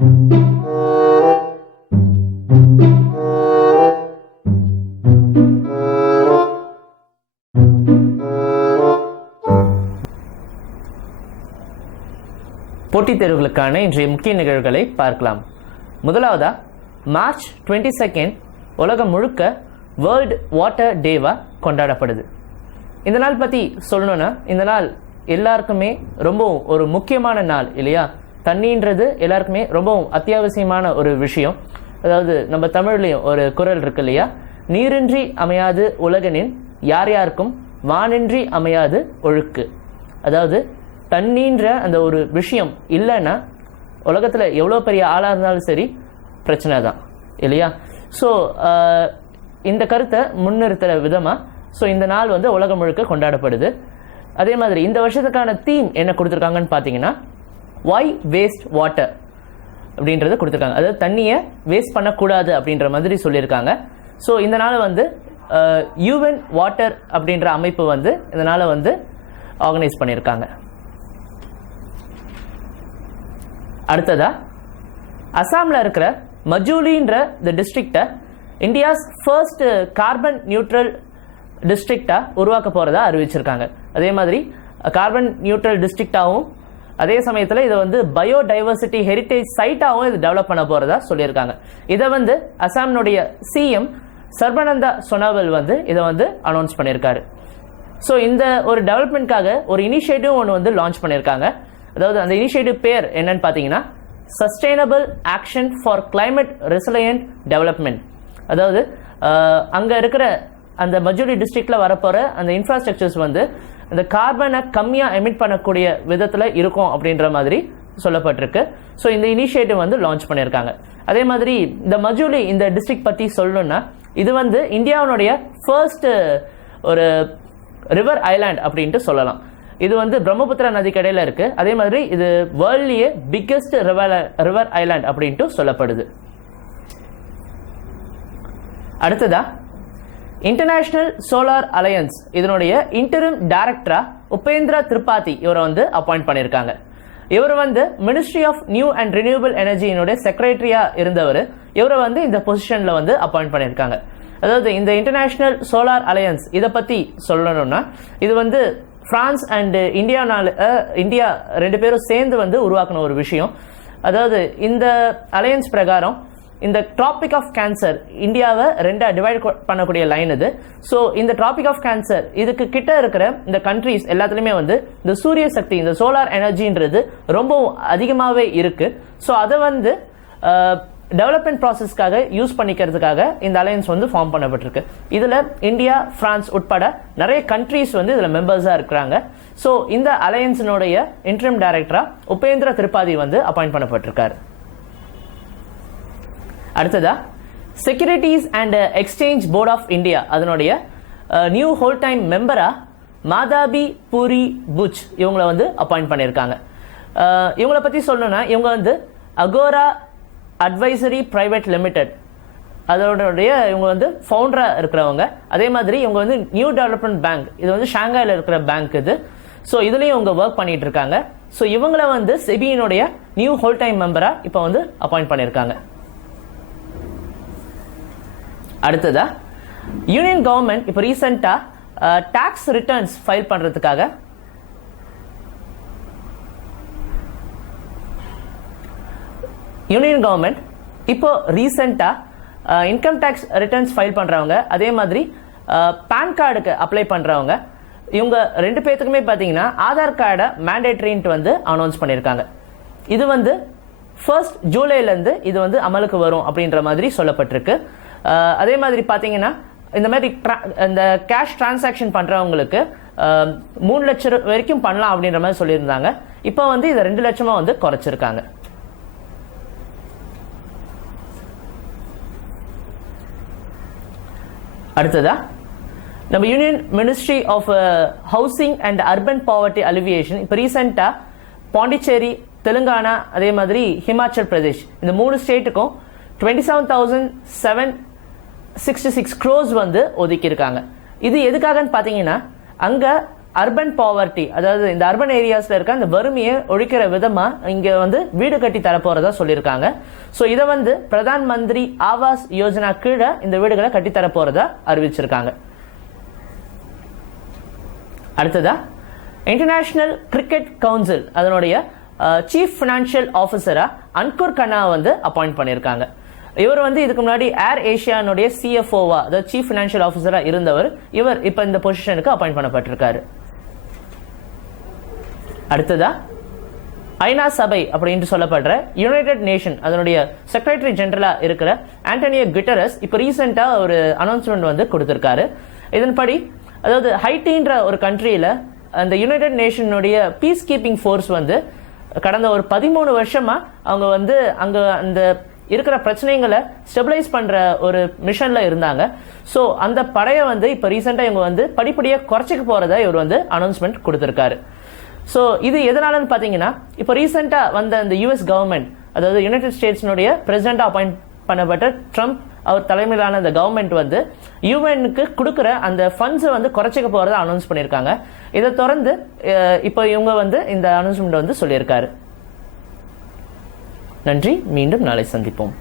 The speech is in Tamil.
போட்டித் தேர்வுகளுக்கான இன்றைய முக்கிய நிகழ்வுகளை பார்க்கலாம். முதலாவதா, மார்ச் 22 உலகம் முழுக்க வேர்ல்டு வாட்டர் டேவா கொண்டாடப்படுது. இந்த நாள் பற்றி சொல்லணும்னா, இந்த நாள் எல்லாருக்குமே ரொம்பவும் ஒரு முக்கியமான நாள் இல்லையா? தண்ணின்றது எல்லாருக்குமே ரொம்பவும் அத்தியாவசியமான ஒரு விஷயம். அதாவது நம்ம தமிழ்லையும் ஒரு குறள் இருக்கு இல்லையா, நீரின்றி அமையாது உலகனின் யார் யாருக்கும் வானின்றி அமையாது ஒழுக்கு. அதாவது தண்ணின்ற அந்த ஒரு விஷயம் இல்லைன்னா உலகத்தில் எவ்வளோ பெரிய ஆளாக இருந்தாலும் சரி பிரச்சனை தான் இல்லையா? ஸோ இந்த கருத்தை முன்னிறுத்துகிற விதமாக இந்த நாள் உலகம் முழுக்க கொண்டாடப்படுது. அதே மாதிரி இந்த வருஷத்துக்கான தீம் என்ன கொடுத்துருக்காங்கன்னு பார்த்தீங்கன்னா, ஒய் வேஸ்ட் வாட்டர் அப்படின்றத கொடுத்துருக்காங்க. அதாவது தண்ணியை வேஸ்ட் பண்ணக்கூடாது அப்படின்ற மாதிரி சொல்லியிருக்காங்க. ஸோ இந்த நாளை யூஎன் வாட்டர் அப்படின்ற அமைப்பு இந்த நாளை ஆர்கனைஸ் பண்ணியிருக்காங்க. அடுத்ததா, அசாமில் இருக்கிற மஜூலின்ற இந்த டிஸ்ட்ரிக்டை இந்தியாஸ் ஃபர்ஸ்ட் கார்பன் நியூட்ரல் டிஸ்ட்ரிக்டாக உருவாக்க போகிறதா அறிவிச்சிருக்காங்க. அதே மாதிரி கார்பன் நியூட்ரல் டிஸ்ட்ரிக்டாகவும் அதே சமயத்தில் இதை பயோடைவர்சிட்டி ஹெரிட்டேஜ் சைட்டாகவும் இது டெவலப் பண்ண போகிறதா சொல்லியிருக்காங்க. இதை அசாமினுடைய சிஎம் சர்பானந்தா சோனோவால் இதை அனௌன்ஸ் பண்ணியிருக்காரு. ஸோ இந்த ஒரு டெவலப்மெண்ட்காக ஒரு இனிஷியேட்டிவ் ஒன்று லான்ச் பண்ணியிருக்காங்க. அதாவது அந்த இனிஷியேட்டிவ் பேர் என்னன்னு பார்த்தீங்கன்னா, sustainable action for climate resilient development. அதாவது அங்கே இருக்கிற அந்த மஜூலி டிஸ்ட்ரிக்டில் வரப்போகிற அந்த இன்ஃப்ராஸ்ட்ரக்சர்ஸ் அந்த கார்பனை கம்மியாக எமிட் பண்ணக்கூடிய விதத்தில் இருக்கும் அப்படின்ற மாதிரி சொல்லப்பட்டிருக்கு. ஸோ இந்த இனிஷியேட்டிவ் லான்ச் பண்ணியிருக்காங்க. அதே மாதிரி இந்த மஜூலி இந்த டிஸ்ட்ரிக்ட் பற்றி சொல்லணும்னா, இது இந்தியாவுடைய ஃபர்ஸ்ட் ஒரு ரிவர் ஐலாண்ட் அப்படின்ட்டு சொல்லலாம். இது பிரம்மபுத்திரா நதி கடையில் இருக்கு. அதே மாதிரி இது வேர்ல்ட்லயே பிக்கெஸ்ட் ரிவர் ஐலாண்ட் அப்படின்ட்டு சொல்லப்படுது. அடுத்ததா, இன்டர்நேஷனல் சோலார் அலையன்ஸ் இதனுடைய இன்டரிம் டைரக்டரா உபேந்திரா திரிபாதி இவரை அப்பாயிண்ட் பண்ணியிருக்காங்க. இவர் ministry of new and renewable எனர்ஜியினுடைய செக்ரட்டரியா இருந்தவர். இவரை இந்த பொசிஷன்ல அப்பாயிண்ட் பண்ணியிருக்காங்க. அதாவது இந்த இன்டர்நேஷனல் சோலார் அலையன்ஸ் இதை பத்தி சொல்லணும்னா, இது பிரான்ஸ் அண்ட் இந்தியா ரெண்டு பேரும் சேர்ந்து உருவாக்கின ஒரு விஷயம். அதாவது இந்த அலையன்ஸ் பிரகாரம் இந்த ட்ராபிக் ஆஃப் கேன்சர் இந்தியாவை ரெண்டா டிவைட் பண்ணக்கூடிய லைன் இது. ஸோ இந்த ட்ராபிக் ஆஃப் கேன்சர் இதுக்கு கிட்ட இருக்கிற இந்த கண்ட்ரிஸ் எல்லாத்துலேயுமே இந்த சூரிய சக்தி, இந்த சோலார் எனர்ஜின்றது ரொம்ப அதிகமாகவே இருக்கு. ஸோ அதை டெவலப்மெண்ட் ப்ராசஸ்க்காக யூஸ் பண்ணிக்கிறதுக்காக இந்த அலையன்ஸ் ஃபார்ம் பண்ணப்பட்டிருக்கு. இதில் இந்தியா, பிரான்ஸ் உட்பட நிறைய கண்ட்ரீஸ் இதில் மெம்பர்ஸாக இருக்கிறாங்க. ஸோ இந்த அலையன்ஸினுடைய இன்டரிம் டைரக்டரா உபேந்திரா திரிபாதி அப்பாயிண்ட் பண்ணப்பட்டிருக்காரு. அடுத்ததா, securities and exchange board of India அதனுடைய நியூ ஹோல் டைம் மெம்பரா மாதாபி பூரி புச் இவங்களை அப்பாயிண்ட் பண்ணியிருக்காங்க. இவங்களை பற்றி சொல்லணும்னா, இவங்க அகோரா அட்வைசரி பிரைவேட் லிமிடெட் அதோடைய இவங்க ஃபவுண்டராக இருக்கிறவங்க. அதே மாதிரி இவங்க நியூ டெவலப்மெண்ட் பேங்க், இது ஷாங்காயில் இருக்கிற பேங்க் இது. ஸோ இதுலேயும் இவங்க ஒர்க் பண்ணிட்டு இருக்காங்க. ஸோ இவங்களை செபியினுடைய நியூ ஹோல் டைம் மெம்பரா இப்போ அப்பாயிண்ட் பண்ணியிருக்காங்க. அடுத்ததா, யூனியன் கவர்மெண்ட் இப்போ ரீசெண்டாக டாக்ஸ் ரிட்டர்ன்ஸ் ஃபைல் பண்ணுறதுக்காக யூனியன் கவர்மெண்ட் இப்போ ரீசெண்டாக இன்கம் டேக்ஸ் ரிட்டர்ன்ஸ் ஃபைல் பண்ணுறவங்க, அதே மாதிரி பேன் கார்டுக்கு அப்ளை பண்ணுறவங்க, இவங்க ரெண்டு பேர்த்துக்குமே பார்த்தீங்கன்னா ஆதார் கார்டை மேண்டேட்ரின்ட்டு அனௌன்ஸ் பண்ணியிருக்காங்க. இது 1 ஜூலைலேருந்து இது அமலுக்கு வரும் அப்படின்ற மாதிரி சொல்லப்பட்டிருக்கு. அதே மாதிரி பார்த்தீங்கன்னா இந்த மாதிரி இந்த கேஷ் டிரான்சாக்ஷன் பண்ணுறவங்களுக்கு 3 லட்சம் வரைக்கும் பண்ணலாம் அப்படின்ற மாதிரி சொல்லியிருந்தாங்க. இப்போ இதை 2 லட்சமாக குறைச்சிருக்காங்க. அடுத்ததா, நம்ம union ministry of housing and urban poverty alleviation இப்போ ரீசெண்டாக பாண்டிச்சேரி, தெலுங்கானா, அதே மாதிரி ஹிமாச்சல் பிரதேஷ் இந்த 3 ஸ்டேட்டுக்கும் 27,766 crores ஒதுக்கியிருக்காங்க. இது எதுக்காகன்னு பார்த்தீங்கன்னா, அங்கே அர்பன் பாவர்ட்டி, அதாவது இந்த அர்பன் ஏரியாஸ்ல இருக்க அந்த வறுமையை ஒழிக்கிற விதமா இங்க வந்து வீடு கட்டி தரப்போறதா சொல்லியிருக்காங்க. ஸோ இதை வந்து பிரதான் மந்திரி ஆவாஸ் யோஜனா கீழே இந்த வீடுகளை கட்டி தரப்போறதா அறிவிச்சிருக்காங்க. அடுத்ததா இன்டர்நேஷனல் கிரிக்கெட் கவுன்சில் அதனுடைய சீஃப் பினான்சியல் ஆஃபீஸரா அன்குர் கண்ணா வந்து அப்பாயிண்ட் பண்ணியிருக்காங்க. இவர் வந்து இதுக்கு முன்னாடி ஏர் ஏஷியானுடைய சிஎஃப்ஓவா, அதாவது சீஃப் பினான்சியல் ஆஃபீஸரா இருந்தவர். இவர் இப்ப இந்த பொசிஷனுக்கு அப்பாயிண்ட் பண்ணப்பட்டிருக்காரு. அடுத்ததா ஐநா சபை அப்படின்னு சொல்லப்படுற யுனைடெட் நேஷன் அதனுடைய செக்ரட்டரி ஜெனரலா இருக்கிற ஆண்டனியோ குட்டரஸ் இப்ப ரீசெண்டா ஒரு அனௌன்ஸ்மெண்ட் வந்து கொடுத்திருக்காரு. இதன்படி அதாவது ஹைட்டின்ற ஒரு கண்ட்ரியில அந்த யுனைடெட் நேஷனுடைய பீஸ் கீப்பிங் ஃபோர்ஸ் வந்து கடந்த ஒரு 13 வருஷமா அவங்க வந்து அங்க அந்த இருக்கிற பிரச்சனைகளை ஸ்டெபிலைஸ் பண்ற ஒரு மிஷன்ல இருந்தாங்க. ஸோ அந்த படையை வந்து இப்ப ரீசெண்டா இவங்க வந்து படிப்படியா குறைச்சிக்க போறதா இவர் வந்து அனௌன்ஸ்மெண்ட் கொடுத்திருக்காரு. ஸோ இது எதனாலன்னு பாத்தீங்கன்னா இப்போ ரீசெண்டா வந்த அந்த யூஎஸ் கவர்மெண்ட், அதாவது யுனைடெட் ஸ்டேட்ஸ்னுடைய பிரசிடென்டா அப்பாயிண்ட் பண்ணப்பட்ட ட்ரம்ப் அவர் தலைமையிலான அந்த கவர்மெண்ட் வந்து யுஎனுக்கு கொடுக்குற அந்த ஃபண்ட்ஸை வந்து குறைச்சிக்க போறதா அனௌன்ஸ் பண்ணியிருக்காங்க. இதை தொடர்ந்து இப்போ இவங்க வந்து இந்த அனௌன்ஸ்மெண்ட் வந்து சொல்லியிருக்காரு. நன்றி, மீண்டும் நாளை சந்திப்போம்.